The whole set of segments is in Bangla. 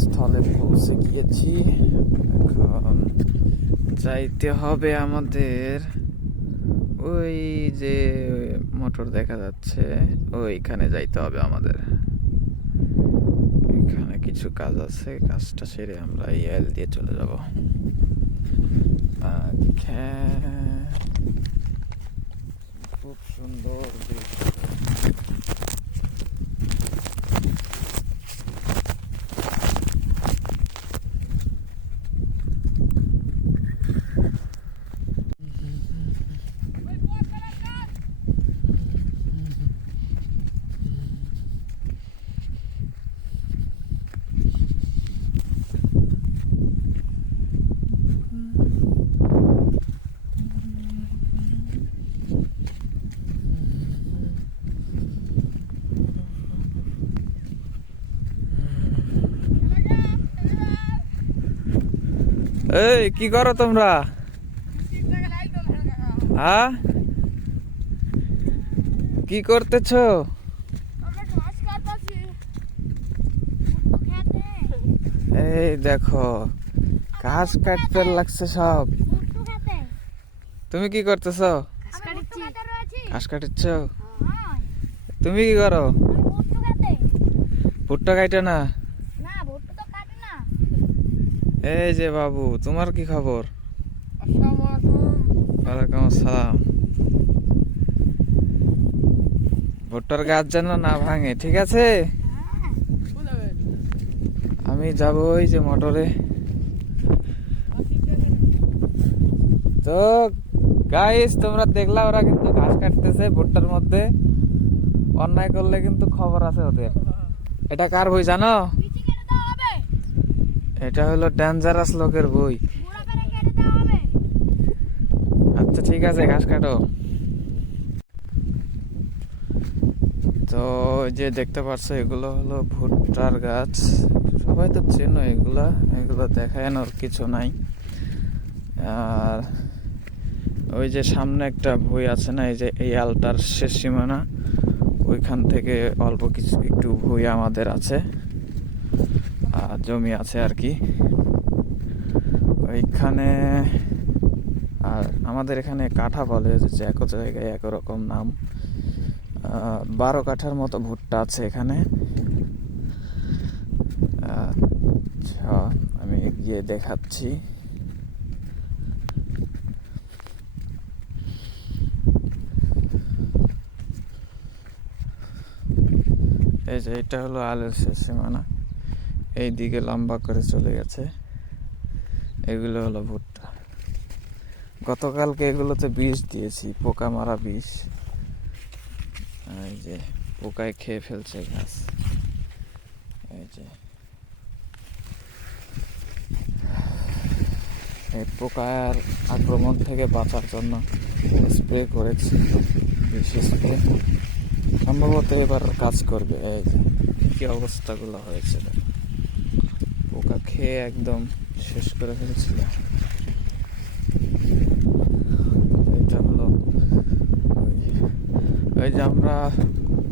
গন্তব্যস্থলে পৌঁছে গিয়েছি। এখন যাইতে হবে আমাদের ওই যে মোটর দেখা যাচ্ছে, ওইখানে যাইতে হবে আমাদের। এখানে কিছু কাজ আছে, কাজটা সেরে আমরা ইয়াল দিয়ে চলে যাব। খুব সুন্দর দৃশ্য। এই কি করো তোমরা? হ্যাঁ, কি করতেছো? এই দেখো ঘাস কাটতে লাগছে সব। তুমি কি করতেছো? ঘাস কাটছ? তুমি কি করো? ভুট্টা কাটে না? এই যে বাবু, তোমার কি খবর? ওয়ালাইকুম আসসালাম। ভুট্টার গাছ যেন না ভাঙে, ঠিক আছে? আমি যাব ওই যে মোটরে। তো গাইস, তোমরা দেখলা ওরা কিন্তু ঘাস কাটতেছে ভুট্টার মধ্যে। অন্যায় করলে কিন্তু খবর আছে ওদের। এটা কার বই জানো? এটা হলো ডেঞ্জারাস লোকের বই। আচ্ছা ঠিক আছে, ঘাস কাটো। তো যে দেখতে পাচ্ছ, এগুলো হলো ভুট্টার গাছ। সবাই তো চেনো এগুলা, এগুলো দেখানোর কিছু নাই। আর ওই যে সামনে একটা ভুঁই আছে না, এই যে এই আলটার শেষ সীমানা, ওইখান থেকে অল্প কিছু একটু ভুঁই আমাদের আছে, আর জমি আছে আর কি ওইখানে। আর আমাদের এখানে কাঠা বলে, যে এক জায়গায় এক রকম নাম। 12 কাঠার মতো ভুট্টা আছে এখানে। আচ্ছা, আমি গিয়ে দেখাচ্ছি। এই যে এটা হলো আলের শেষ সীমানা, এই দিকে লম্বা করে চলে গেছে। এগুলো হলো ভুট্টা। গতকালকে এগুলোতে বিষ দিয়েছি, পোকা মারা বিষ। এই যে পোকায় খেয়ে ফেলছে গাছ। এই যে এই পোকার আক্রমণ থেকে বাঁচার জন্য স্প্রে করেছি, বিষ স্প্রে। সম্ভবত এবার কাজ করবে। এই যে কি অবস্থাগুলো হয়েছে, পোকা খেয়ে একদম শেষ করে ফেলেছিল। এটা হলো ওই যে আমরা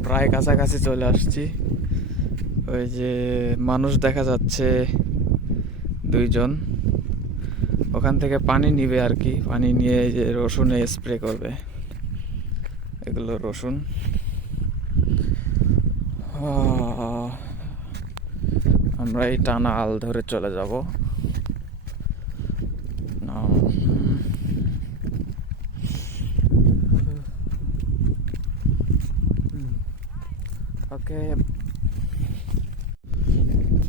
প্রায় কাছাকাছি চলে আসছি। ওই যে মানুষ দেখা যাচ্ছে 2 জন, ওখান থেকে পানি নিবে আর কি। পানি নিয়ে এই যে রসুনে স্প্রে করবে। এগুলো রসুন। আমরা এই টানা আল ধরে চলে যাব। ওকে,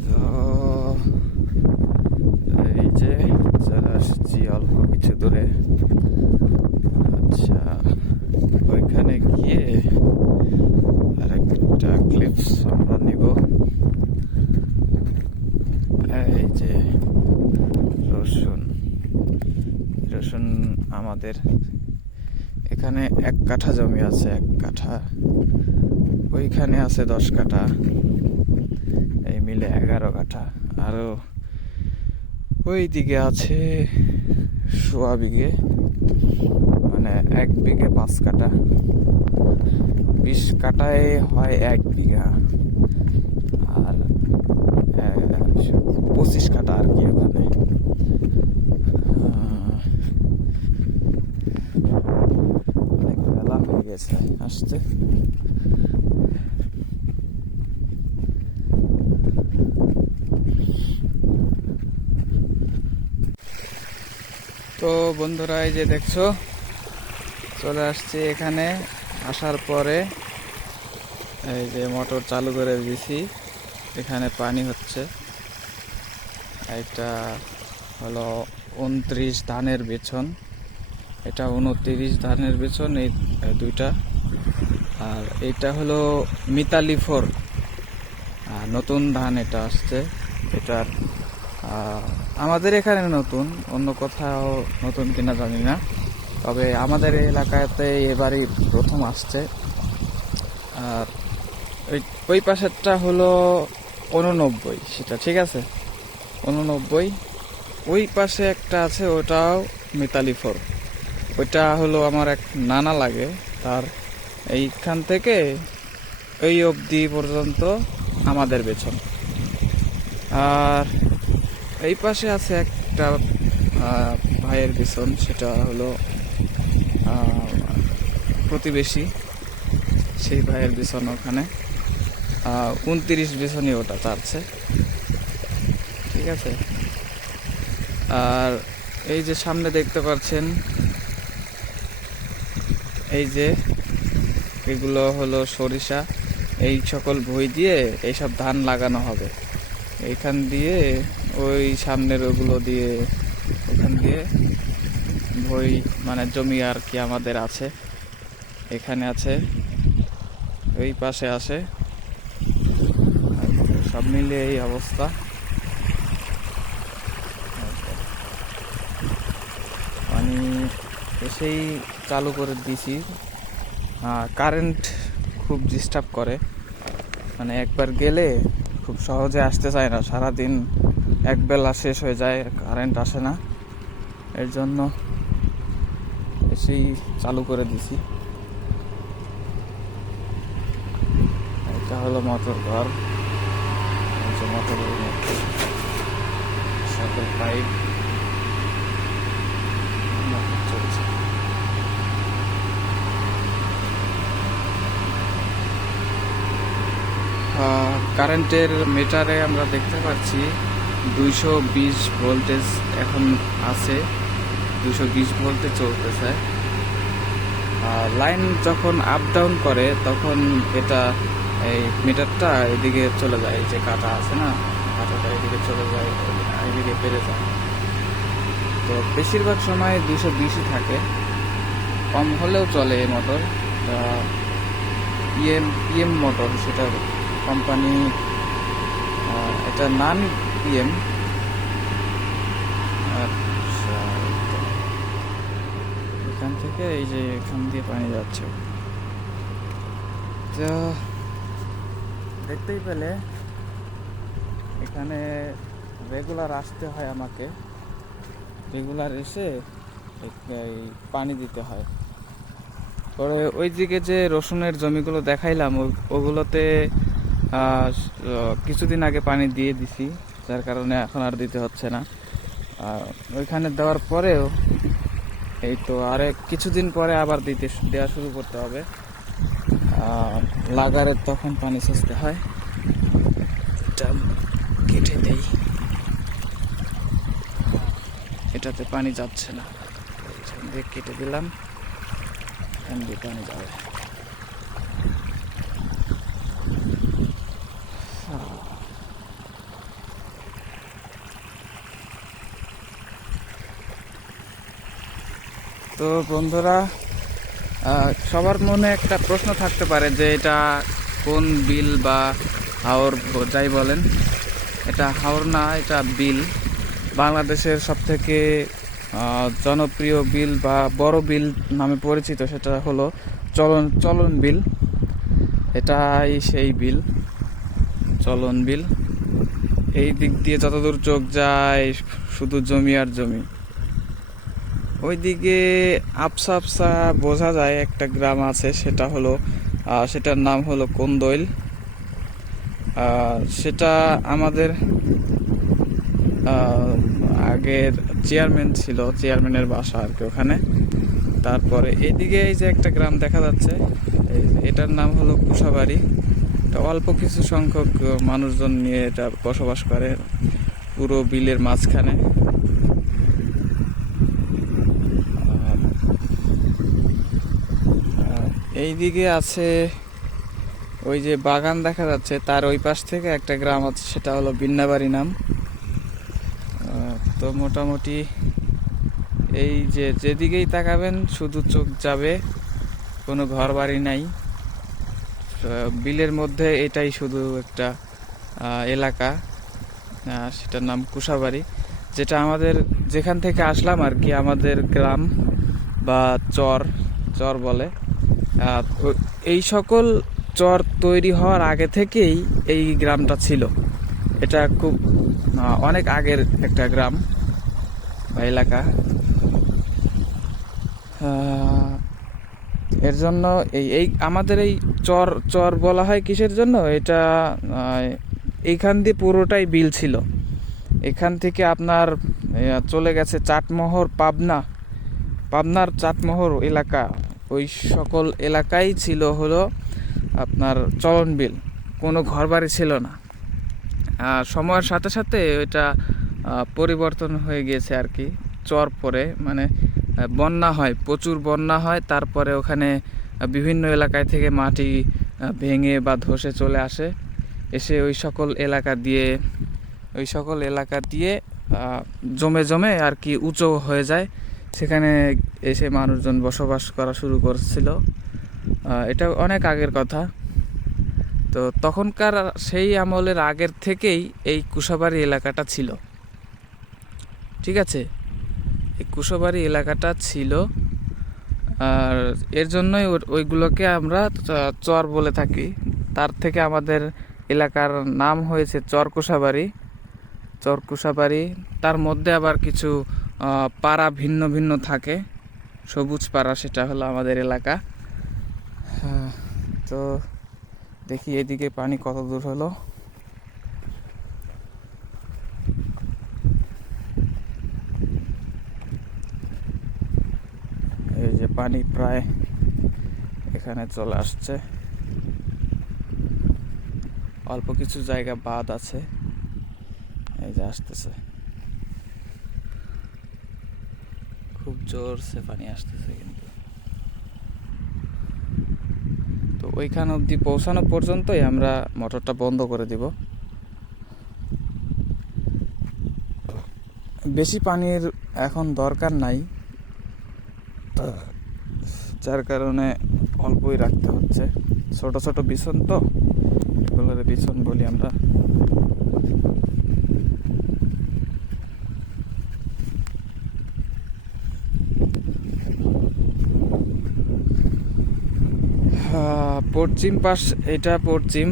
তো এই যে চলে আসছি অল্প কিছু দূরে। আচ্ছা, ওইখানে গিয়ে আরেকটা ক্লিপস আমরা নিব। এই যে রসুন, রসুন আমাদের এখানে 1 কাঠা জমি আছে। 1 কাঠা, ওইখানে আছে 10 কাঠা, এই মিলে 11 কাঠা। আরো ওই দিকে আছে 1.25 বিঘে, মানে 1 বিঘে 5 কাঠা। 20 কাঠায় হয় 1 বিঘা। আর 25 কাটা আর কি ওখানে। অনেক বেলা হয়ে গেছে আসতে। তো বন্ধুরা, এই যে দেখছো চলে আসছি এখানে। আসার পরে এই যে মোটর চালু করে দিছি, এখানে পানি হচ্ছে। এটা হলো 29 ধানের বিছন, এটা 29 ধানের বিছন, এই দুইটা। আর এটা হলো মিতালি 4, নতুন ধান এটা আসছে। এটার আমাদের এখানে নতুন, অন্য কোথাও নতুন কিনা জানি না, তবে আমাদের এলাকাতে এবারই প্রথম আসছে। আর ওই পাশেরটা হলো 89, সেটা ঠিক আছে 89। ওই পাশে একটা আছে, ওটাও মিতালি 4। ওইটা হলো আমার এক নানা লাগে, তার এইখান থেকে এই অবধি পর্যন্ত আমাদের পেছন। আর এই পাশে আছে একটা ভাইয়ের পেছন, সেটা হলো প্রতিবেশী, সেই ভাইয়ের পেছন ওখানে 29 পেছনই ওটা চাচ্ছে, ঠিক আছে। আর এই যে সামনে দেখতে পাচ্ছেন, এই যে এগুলো হলো সরিষা। এই সকল ভুঁই দিয়ে এইসব ধান লাগানো হবে। এইখান দিয়ে ওই সামনের ওগুলো দিয়ে, ওখান দিয়ে ভুঁই মানে জমি আর কি আমাদের আছে, এখানে আছে, ওই পাশে আসে, সব মিলিয়ে এই অবস্থা। পানি এসেই চালু করে দিছি। কারেন্ট খুব ডিস্টার্ব করে, মানে একবার গেলে খুব সহজে আসতে চায় না, সারাদিন একবেলা শেষ হয়ে যায়, কারেন্ট আসে না, এর জন্য এসেই চালু করে দিছি। এটা হলো মোটর ঘর, মোটরের মধ্যে সকল পাইপ চলছে। কারেন্টের মিটারে আমরা দেখতে পাচ্ছি 220 ভোল্টেজ এখন আছে, 220 ভোল্টে চলতেছে। লাইন যখন আপ ডাউন করে তখন এটা এই মিটারটা এদিকে চলে যায়, যে কাটা আছে না, কাটাটা এদিকে চলে যায়, এদিকে বেড়ে যায়। তো বেশিরভাগ সময় 220ই থাকে, কম হলেও চলে এই মোটর। ইএম মোটর, সেটা কোম্পানি, এটা নান ইএম। এখান থেকে এই যে এখান দিয়ে পানি যাচ্ছে, তো দেখতেই পেলে এখানে রেগুলার আসতে হয় আমাকে, রেগুলার এসে এই পানি দিতে হয়। পরে ওই দিকে যে রসুনের জমিগুলো দেখাইলাম, ওগুলোতে কিছুদিন আগে পানি দিয়ে দিছি, যার কারণে এখন আর দিতে হচ্ছে না। ওইখানে দেওয়ার পরেও এই তো আরে কিছুদিন পরে আবার দেওয়া শুরু করতে হবে। লাগারে তখন পানি সেচতে হয়। এটা কেটে দেই, এটাতে পানি যাচ্ছে না, কেটে দিলাম, এখান দিয়ে পানি যাবে। তো বন্ধুরা, সবার মনে একটা প্রশ্ন থাকতে পারে যে এটা কোন বিল বা হাওর যাই বলেন, এটা হাওর না, এটা বিল। বাংলাদেশের সবথেকে জনপ্রিয় বিল বা বড় বিল নামে পরিচিত, সেটা হলো চলন বিল। এটাই সেই বিল, চলন বিল। এই দিক দিয়ে যতদূর চোখ যায় শুধু জমি আর জমি। ওইদিকে আবসা আবসা বোঝা যায় একটা গ্রাম আছে, সেটার নাম হলো কোন্দইল। সেটা আমাদের আগের চেয়ারম্যান ছিল, চেয়ারম্যানের বাসা আর কি ওখানে। তারপরে এদিকে এই যে একটা গ্রাম দেখা যাচ্ছে, এটার নাম হলো কুশাবাড়ি। এটা অল্প কিছু সংখ্যক মানুষজন নিয়ে এটা বসবাস করে পুরো বিলের মাঝখানে। এইদিকে আছে ওই যে বাগান দেখা যাচ্ছে, তার ওই পাশ থেকে একটা গ্রাম আছে, সেটা হলো বিন্নাবাড়ি নাম। তো মোটামুটি এই যে যেদিকেই তাকাবেন শুধু চোখ যাবে, কোনো ঘর বাড়ি নাই। বিলের মধ্যে এটাই শুধু একটা এলাকা, সেটার নাম কুশাবাড়ি, যেটা আমাদের যেখান থেকে আসলাম আর কি, আমাদের গ্রাম বা চর চর বলে। এই সকল চর তৈরি হওয়ার আগে থেকেই এই গ্রামটা ছিল। এটা খুব অনেক আগের একটা গ্রাম বা এলাকা। এর জন্য এই আমাদের এই চর চর বলা হয় কিসের জন্য, এটা এইখান দিয়ে পুরোটাই বিল ছিল। এখান থেকে আপনার চলে গেছে চাটমোহর, পাবনার চাটমোহর এলাকা, ওই সকল এলাকাই ছিল হলো আপনার চলন বিল, কোনো ঘরবাড়ি ছিল না। সময়ের সাথে সাথে এটা পরিবর্তন হয়ে গিয়েছে আর কি। চর পরে মানে বন্যা হয়, প্রচুর বন্যা হয়, তারপরে ওখানে বিভিন্ন এলাকায় থেকে মাটি ভেঙে বা ধসে চলে আসে, এসে ওই সকল এলাকা দিয়ে জমে জমে আর কি উঁচু হয়ে যায়, সেখানে এসে মানুষজন বসবাস করা শুরু করেছিল। এটা অনেক আগের কথা। তো তখনকার সেই আমলের আগের থেকেই এই কুশাবাড়ি এলাকাটা ছিল, ঠিক আছে। এই কুশাবাড়ি এলাকাটা ছিল, আর এর জন্যই ওইগুলোকে আমরা চর বলে থাকি। তার থেকে আমাদের এলাকার নাম হয়েছে চর কুশাবাড়ি। তার মধ্যে আবার কিছু পাড়া ভিন্ন ভিন্ন থাকে, সবুজ পাড়া, সেটা হলো আমাদের এলাকা। তো দেখি এদিকে পানি কত দূর হলো। এই যে পানি প্রায় এখানে চলে আসছে, অল্প কিছু জায়গা বাদ আছে, এই যে আসতেছে, খুব জোরসে পানি আসতেছে কিন্তু। তো ওইখান অবধি পৌঁছানো পর্যন্তই আমরা মোটরটা বন্ধ করে দিব। বেশি পানির এখন দরকার নাই, যার কারণে অল্পই রাখতে হচ্ছে। ছোট ছোট বিছন, তো এগুলোর বিছন বলি আমরা। পশ্চিম পাশ, এটা পশ্চিম,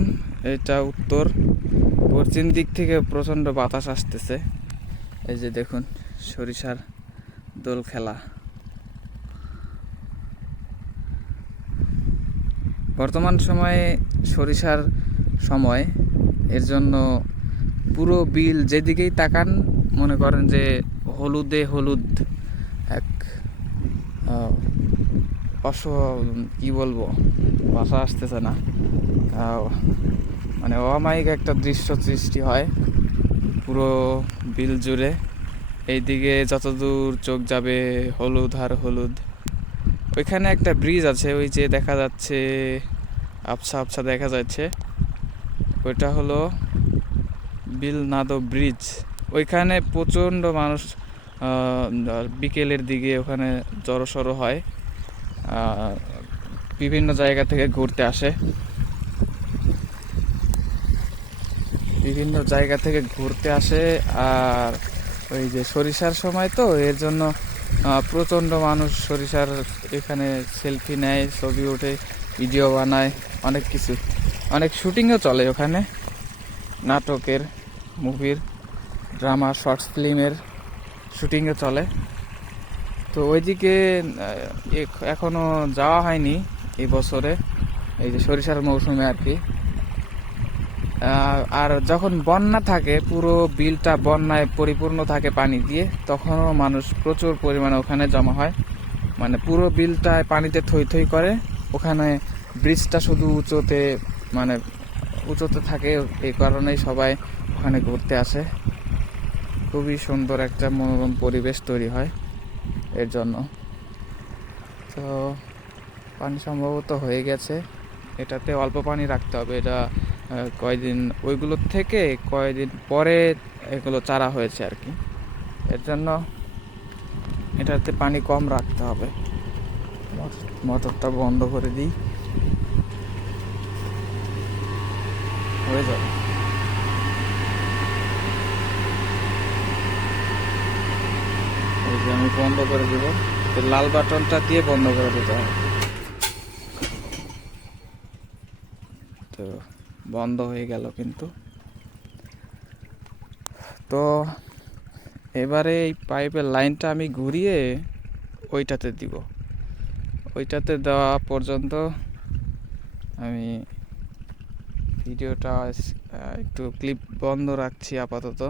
এটা উত্তর। পশ্চিম দিক থেকে প্রচণ্ড বাতাস আসতেছে। এই যে দেখুন সরিষার দোল খেলা। বর্তমান সময়ে সরিষার সময়, এর জন্য পুরো বিল যেদিকেই তাকান মনে করেন যে হলুদে হলুদ, এক কি বলবো, ভাষা আসতেছে না, মানে অমায়িক একটা দৃশ্য সৃষ্টি হয় পুরো বিল জুড়ে। এইদিকে যতদূর চোখ যাবে হলুদ আর হলুদ। ওইখানে একটা ব্রিজ আছে, ওই যে দেখা যাচ্ছে, আবছা আবছা দেখা যাচ্ছে, ওইটা হলো বিলনাদো ব্রিজ। ওইখানে প্রচণ্ড মানুষ বিকেলের দিকে ওখানে জড়সড় হয়, বিভিন্ন জায়গা থেকে ঘুরতে আসে, আর ওই যে সরিষার সময় তো, এর জন্য প্রচণ্ড মানুষ সরিষার এখানে সেলফি নেয়, ছবি ওঠে, ভিডিও বানায়, অনেক কিছু, অনেক শুটিংও চলে ওখানে, নাটকের, মুভির, ড্রামা, শর্টস ফিল্মের শুটিংও চলে। তো ওইদিকে এখনো যাওয়া হয়নি এই বছরে, এই যে সরিষার মৌসুমে আর কি। আর যখন বন্যা থাকে, পুরো বিলটা বন্যায় পরিপূর্ণ থাকে পানি দিয়ে, তখনও মানুষ প্রচুর পরিমাণে ওখানে জমা হয়। মানে পুরো বিলটায় পানিতে থই থই করে। ওখানে ব্রিজটা শুধু উঁচুতে, মানে উঁচুতে থাকে, এই কারণেই সবাই ওখানে ঘুরতে আসে। খুবই সুন্দর একটা মনোরম পরিবেশ তৈরি হয় এর জন্য। তো পানি সম্ভবত হয়ে গেছে। এটাতে অল্প পানি রাখতে হবে। এটা কয়দিন, ওইগুলোর থেকে কয়দিন পরে এগুলো চারা হয়েছে আর কি, এর জন্য এটাতে পানি কম রাখতে হবে। মোটরটা বন্ধ করে দিই, হয়ে যাবে। এই যে আমি বন্ধ করে দিব, লাল বাটনটা দিয়ে বন্ধ করে দিতে হবে। তো বন্ধ হয়ে গেল কিন্তু। তো এবারে এই পাইপের লাইনটা আমি ঘুরিয়ে ওইটাতে দিব। ওইটাতে দেওয়া পর্যন্ত আমি ভিডিওটা একটু ক্লিপ বন্ধ রাখছি আপাতত।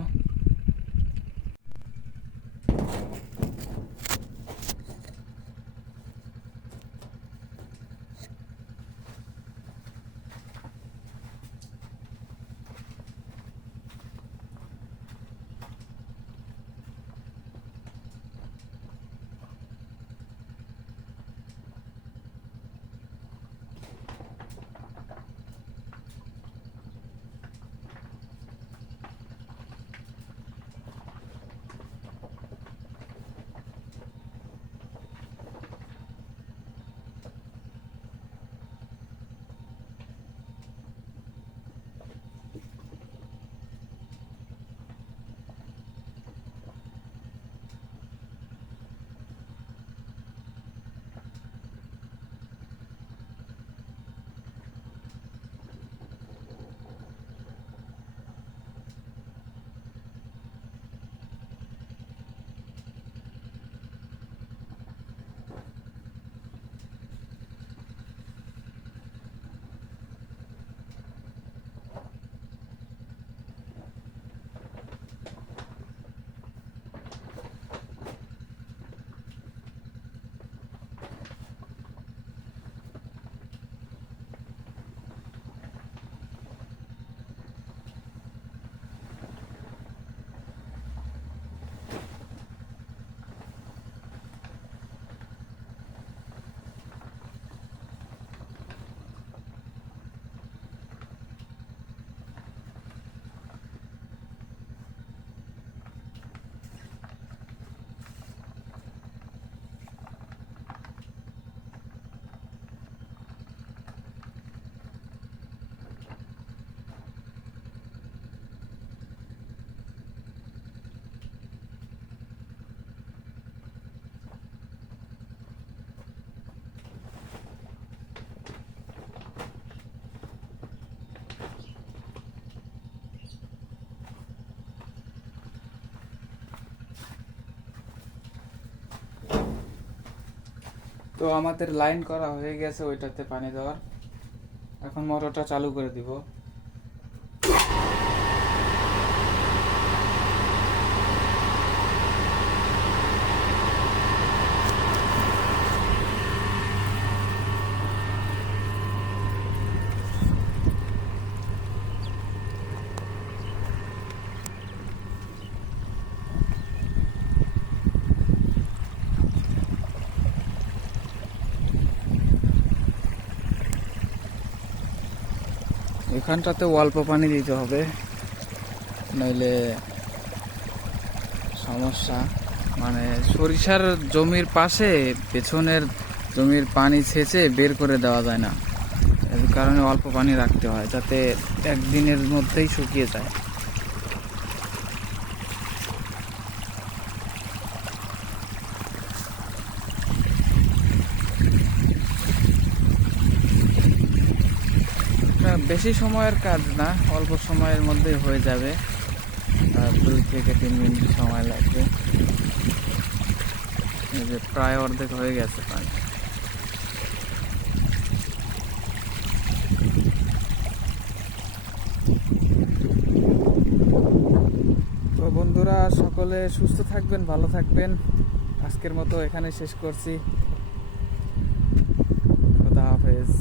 তো আমাদের লাইন করা হয়ে গেছে ওইটাতে পানি দেওয়ার। এখন মোটরটা চালু করে দিব। এখানটাতে অল্প পানি দিতে হবে, নইলে সমস্যা। মানে সরিষার জমির পাশে পেছনের জমির পানি ছেঁচে বের করে দেওয়া যায় না, এর কারণে অল্প পানি রাখতে হয়, যাতে একদিনের মধ্যেই শুকিয়ে যায়। বেশি সময়ের কাজ না, অল্প সময়ের মধ্যেই হয়ে যাবে। 2 থেকে 3 মিনিট সময় লাগবে। এই যে প্রায় অর্ধেক হয়ে গেছে পানি। বন্ধুরা সকলে সুস্থ থাকবেন, ভালো থাকবেন। আজকের মতো এখানে শেষ করছি। খোদা হাফেজ।